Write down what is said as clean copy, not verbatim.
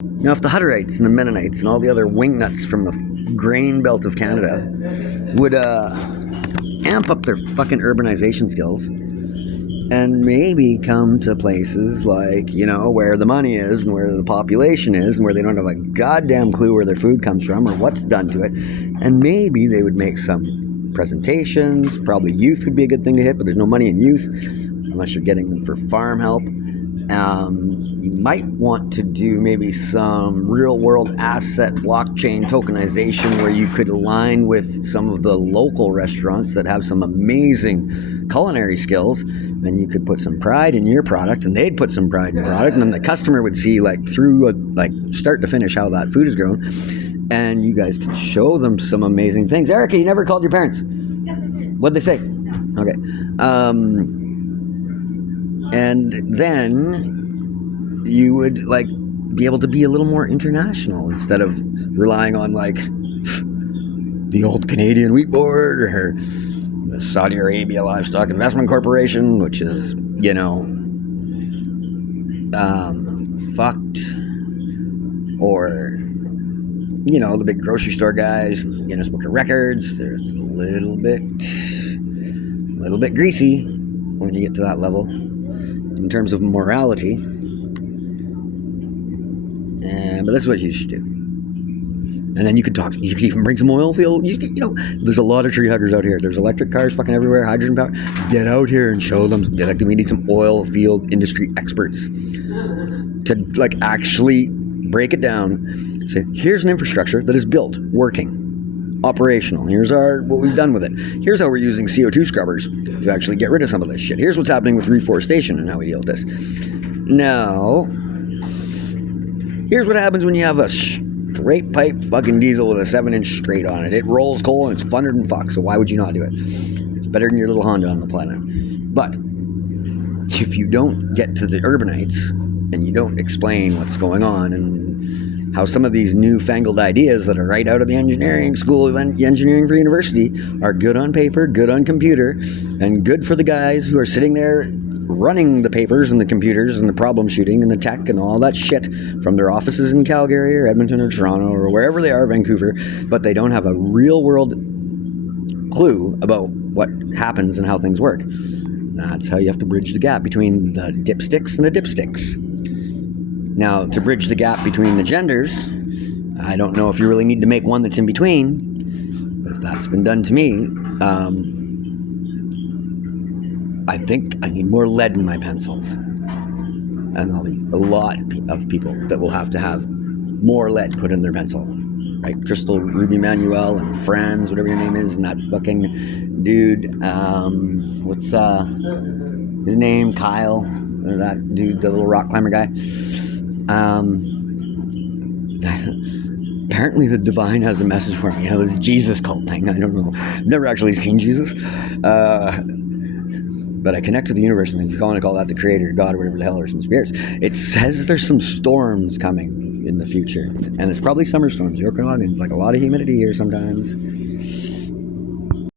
If the Hutterites and the Mennonites and all the other wingnuts from the grain belt of Canada would amp up their fucking urbanization skills and maybe come to places like, where the money is and where the population is and where they don't have a goddamn clue where their food comes from or what's done to it, and maybe they would make some presentations. Probably youth would be a good thing to hit, but there's no money in youth unless you're getting them for farm help. You might want to do maybe some real-world asset blockchain tokenization where you could align with some of the local restaurants that have some amazing culinary skills. Then you could put some pride in your product, and they'd put some pride in the product, and then the customer would see through start to finish how that food is grown, and you guys could show them some amazing things. Erica, you never called your parents? Yes, I did. What'd they say? No. Okay. And then you would be able to be a little more international instead of relying on the old Canadian Wheat Board or the Saudi Arabia Livestock Investment Corporation, which is fucked, or the big grocery store guys, Guinness Book of Records. It's a little bit greasy when you get to that level in terms of morality. But that's what you should do. And then you could talk. You could even bring some oil field. There's a lot of tree huggers out here. There's electric cars fucking everywhere. Hydrogen power. Get out here and show them. We need some oil field industry experts to actually break it down. Say, here's an infrastructure that is built, working, operational. Here's what we've done with it. Here's how we're using CO2 scrubbers to actually get rid of some of this shit. Here's what's happening with reforestation and how we deal with this. Now, here's what happens when you have a straight pipe fucking diesel with a 7-inch straight on it. It rolls coal and it's funner than fuck, so why would you not do it? It's better than your little Honda on the planet. But if you don't get to the urbanites and you don't explain what's going on and how some of these newfangled ideas that are right out of the engineering school of engineering for university are good on paper, good on computer, and good for the guys who are sitting there running the papers and the computers and the problem shooting and the tech and all that shit from their offices in Calgary or Edmonton or Toronto or wherever they are, Vancouver, but they don't have a real world clue about what happens and how things work. That's how you have to bridge the gap between the dipsticks and the dipsticks. Now, to bridge the gap between the genders, I don't know if you really need to make one that's in between, but if that's been done to me, I think I need more lead in my pencils. And there'll be a lot of people that will have to have more lead put in their pencil. Right? Crystal, Ruby Manuel, and Franz, whatever your name is, and that fucking dude, what's his name? Kyle, that dude, the little rock climber guy. Apparently the divine has a message for me. This Jesus cult thing. I don't know. I've never actually seen Jesus. But I connect with the universe, and you want to call that the creator, God, or whatever the hell, or some spirits. It says there's some storms coming in the future. And it's probably summer storms. The Okanagan, it's a lot of humidity here sometimes.